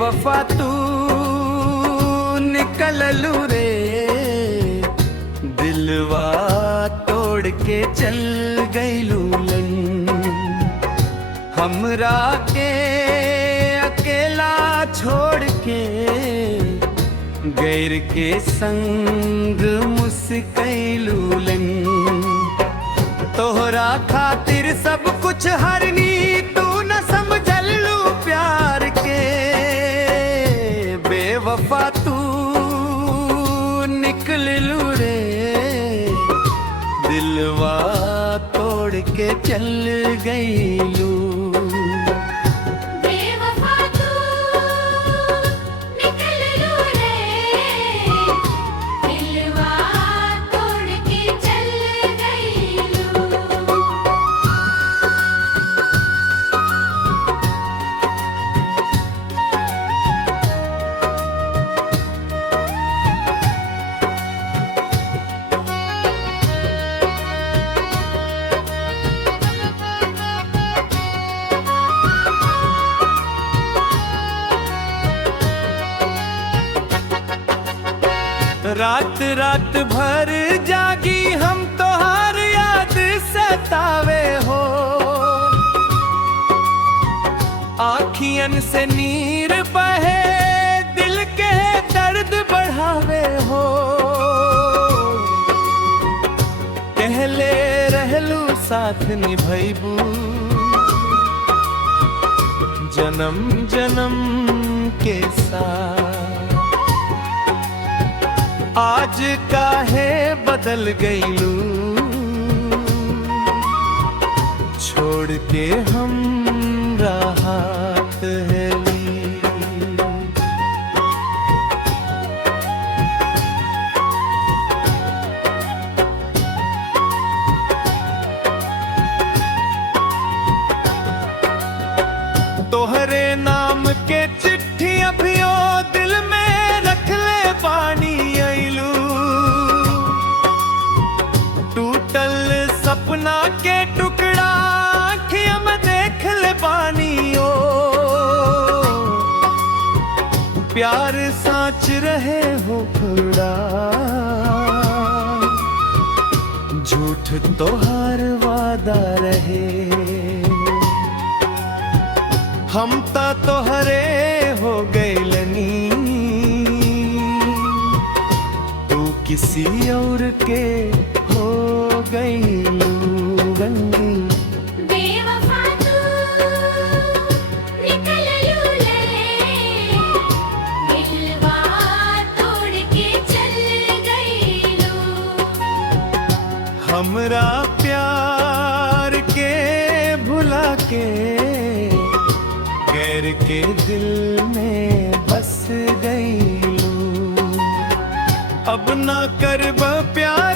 बेवफा तू निकललू रे, दिलवा तोड़ के चल गईलू लन। हमरा के अकेला छोड़ के गैर के संग मुस्कैलू लन। तोहरा खातिर सब कुछ हरनी, तू न समझलू प्यार के। बेवफा तू निकललू रे, दिलवा तोड़ के चल गईलू। रात रात भर जागी हम तोहार याद सतावे हो, आँखियन से नीर बहे दिल के दर्द बढ़ावे हो। कहले रहलू साथ निभैबू, जन्म जन्म के साथ। आज काहे बदल गईलू, छोड़ के हमरा हाथ हेली। तोहरे नाम के चिट्ठी अभियो दिल में रख ले पानी आइलू। टूटल सपना के टुकड़ा आँखियों में देख ले पानी ओ। प्यार साच रहे हो खुदा, झूठ तोहार वादा रहे। हम ता तोहरे हो गइलनी, तू किसी और के हो गइलू रंगी। बेवफा तू निकललू ले, दिलवा तोड़ के चल गईलू। हमरा प्यार के भुला के गैर के दिल में बस गईलू। अब ना करब प्यार